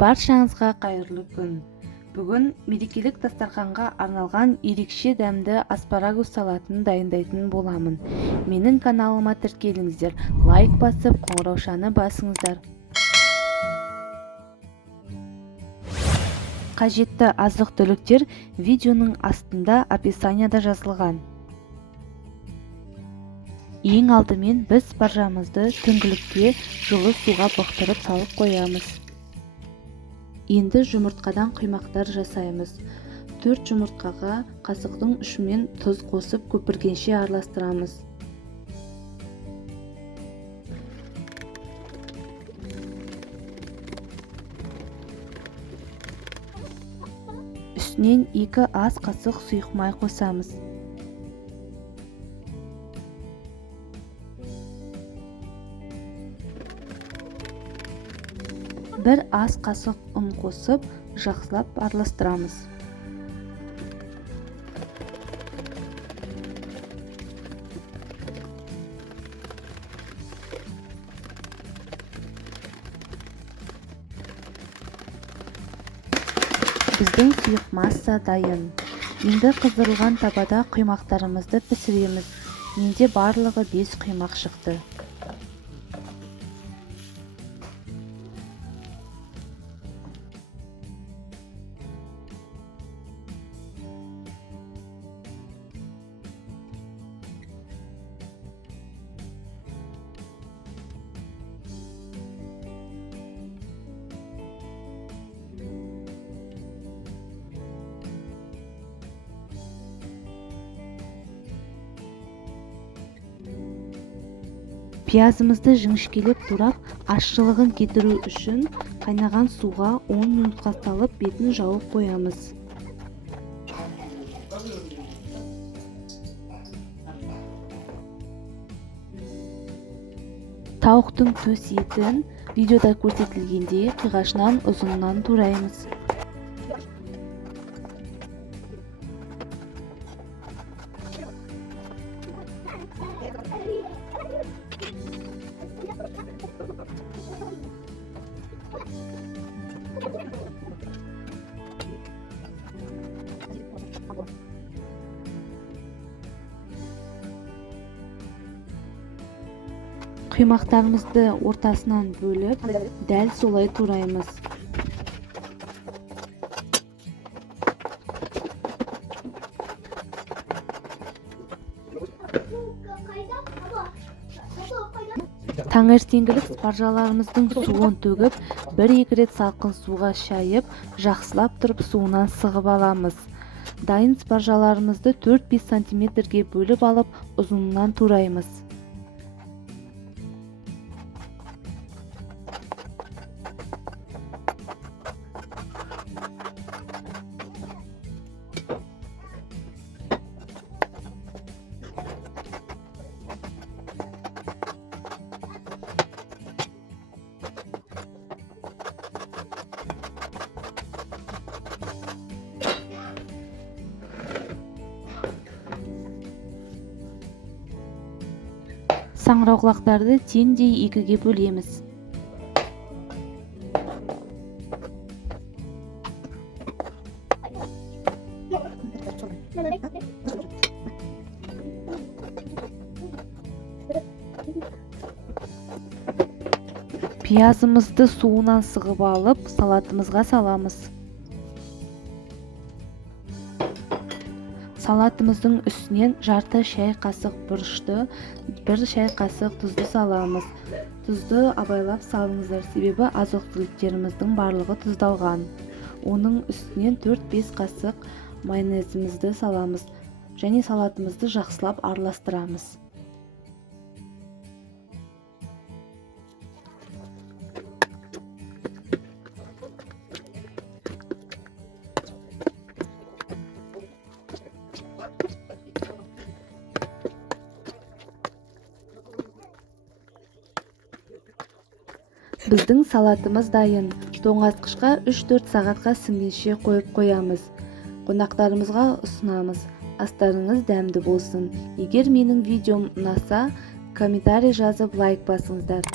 Баршаңызға қайырлы күн. Бүгін мерекелік дастарханға арналған ерекше дәмді аспарагус салатын дайындайтын боламын. Менің каналыма тіркеліңіздер, лайк басып, қоңыраушаны басыңыздар. Қажетті азық-түліктер видеоның астында описанияда жазылған. Ең алдымен біз спаржамызды түңгілікке жылы суға бұқтырып салып қоямыз. Енді жұмыртқадан құймақтар жасаймыз. 4 жұмыртқаға қасықтың ұшымен тұз қосып көпіргенше араластырамыз. Үстінен 2 ас қасық сұйық май қосамыз. Бір ас қасық ұн қосып, жақсылап араластырамыз. Біздің сұйық масса дайын. Енді қыздырылған табада құймақтарымызды пісіреміз. Менде барлығы 5 құймақ шықты. Пиязымызды жіңішкелеп турап, ащылығын кетіру үшін қайнаған суға 10 минутқа салып, бетін жауып қоямыз. Тауықтың төс етін видеода көрсетілгендей қиғашынан ұзынынан тураймыз. Құймақтарымызды ортасынан бөліп, дәл солай тураймыз. Таңертеңгілік спаржаларымыздың суын төгіп, 1-2 рет салқын суға шайып, жақсылап тұрып суынан сығып аламыз. Дайын спаржаларымызды 4-5 сантиметрге бөліп алып, ұзынынан тураймыз. Саңырауқұлақтарды теңдей 2-ге бөлеміз. Пиязымызды суынан сығып алып, салатымызға саламыз. Салатымыздың үстінен жарты шай қасық бұрышты, 1 шай қасық тұзды саламыз. Тұзды абайлап салыңыздар, себебі азық-түліктеріміздің барлығы тұздалған. Оның үстінен 4-5 қасық майонезімізді саламыз және салатымызды жақсылап араластырамыз. Біздің салатымыз дайын. Тоңазытқышқа 3-4 сағатқа сіңгенше қойып қоямыз. Қонақтарымызға ұсынамыз. Астарыңыз дәмді болсын. Егер менің видеом ұнаса, комментарий жазып лайк басыңыздар.